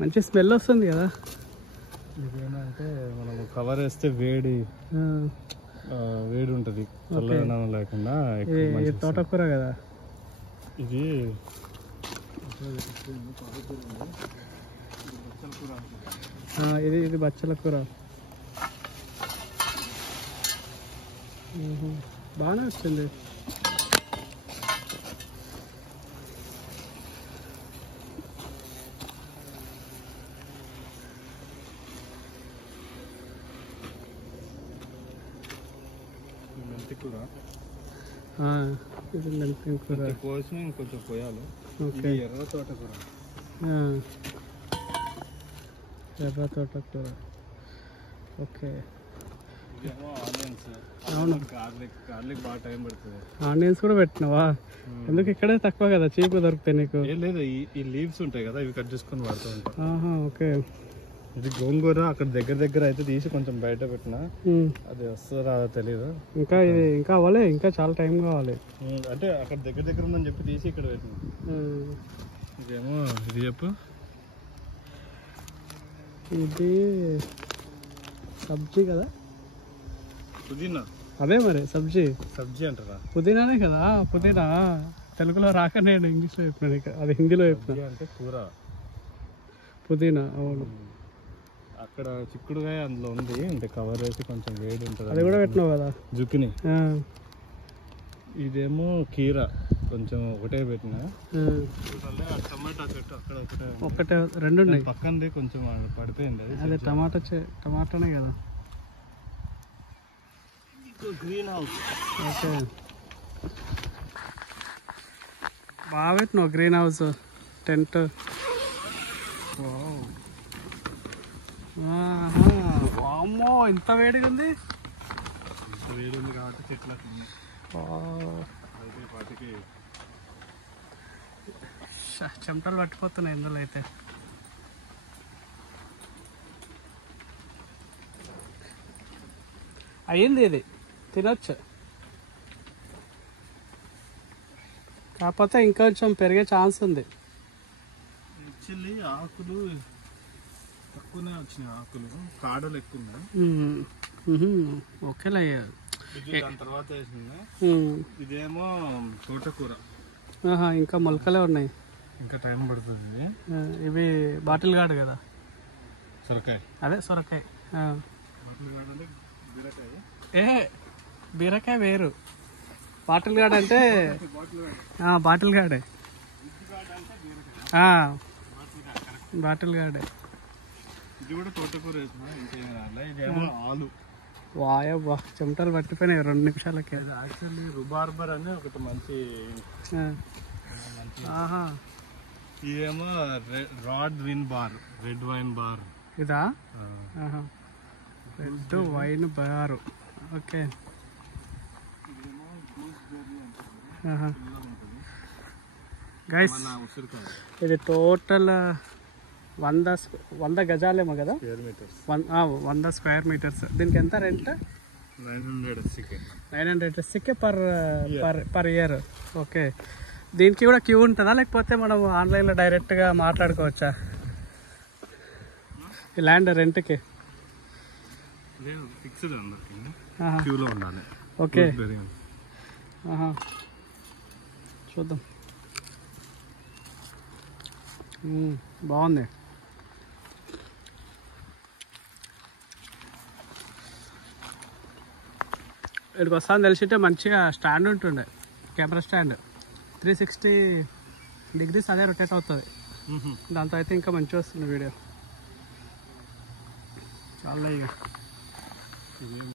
మంచి స్మెల్ వస్తుంది కదా. ఇదేంటంటే మనం కవర్ వేస్తే వేడి ఉంటుంది, చల్లదనం లేకుండా. ఇది తోటకూర కదా. ఇది ఇది బచ్చల కూర. బాగానే వచ్చింది. మెంతి కూర. ఇది మెంతి కూర కోసిన ఇంకొంచెం పోయాలి. ఎర్ర తోటకూర. ఎర్ర తోటకూర. ఓకే. అవును, గార్లిక్ బాగా టైం పడుతుంది. ఆనియన్స్ కూడా పెట్టినావా? ఎందుకు ఇక్కడే తక్కువ కదా, చీప్ దొరుకుతాయి నీకు? ఏం లేదు, ఈ లీవ్స్ ఉంటాయి కదా, ఇవి కట్ చేసుకొని వాడుతూ ఉంటాం. ఓకే. ఇది గోంగూర. అక్కడ దగ్గర అయితే తీసి కొంచెం బయట పెట్టినా, అది వస్తుందా తెలీదు. ఇంకా అవ్వలే, ఇంకా చాలా టైం కావాలి. అంటే అక్కడ దగ్గర ఉందని చెప్పి తీసి ఇక్కడ పెట్టినా. ఇదేమో ఇది చెప్పు. ఇది సబ్జీ కదా? పుదీనా. అదే మరి సబ్జీ అంటారా? పుదీనానే కదా. పుదీనా తెలుగులో రాక నేను ఇంగ్లీష్లో చెప్పినాను, అది హిందీలో చెప్పినా. అంటే కూర పుదీనా. అవును. అక్కడ చిక్కుడుగా అందులో ఉంది, అంటే కవర్ వేసి కొంచెం వేడి ఉంటుంది. అది కూడా పెట్టినావు కదా. జుకిని. ఇదేమో కీర, కొంచెం ఒకటే పెట్టిన. టమాటా చెట్టు అక్కడ ఒకటే, రెండు ఉన్నాయి. పక్కనది కొంచెం పడిపోయింది. అదే టమాటానే కదా. Green house. ఓకే. బాగా పెట్టినావు గ్రీన్ హౌస్, టెంట్. వామ్మో, ఇంత వేడిగా ఉంది. కాబట్టి చెట్లు చెమటలు పట్టిపోతున్నాయి ఇందులో అయితే. అయ్యింది, ఇది తినొచ్చు. కాకపోతే ఇంకొంచెం పెరిగే ఛాన్స్ ఉంది. యాక్చువల్లీ ఆకులు తక్కువనే వచ్చినాయి, ఆకులు కాడలు ఎక్కువ ఉన్నాయి. ఓకేలే. దాని తర్వాత ఇదేమో తోటకూర. ఇంకా మొలకలే ఉన్నాయి, ఇంకా టైం పడుతుంది. ఇవి బాటిల్ గార్డ్ కదా. సొరకాయ. అదే సొరకాయ. బాటిల్ గార్డ్ అంటే బీరకాయ. బీరకాయ వేరు, బాటిల్ గార్డ్ అంటే బాటిల్ గార్డే. బాటిల్ గార్డే. ఇది కూడా తోటకూర వేసిన, ఇంకేం రాలే. ఇదేమో ఆలు. వాయబ్బా, చెమటలు పట్టిపోయినాయి 2 నిమిషాలకి. యాక్చువల్లీ రుబార్బర్ అని ఒకటి మంచి. ఇదేమో రెడ్ వైన్ బార్. ఇదా? Red wine bar. Okay. Guys, ఇది టోటల్ 100 గజాలేమో కదా, 100 స్క్వేర్ మీటర్స్. దీనికి ఎంత rent? 900 SEK per year. Okay. దీనికి కూడా క్యూ ఉంటుందా, లేకపోతే మనం ఆన్లైన్లో డైరెక్ట్గా మాట్లాడుకోవచ్చా ఈ ల్యాండ్ రెంట్కి? ఓకే. చూద్దాం. బాగుంది. ఇక్కడికి వస్తాను తెలిసింటే మంచిగా స్టాండ్ ఉంటుండే, కెమెరా స్టాండ్ 360 degrees అదే రొటేట్ అవుతుంది. దాంతో అయితే ఇంకా మంచిగా వస్తుంది వీడియో. చాలా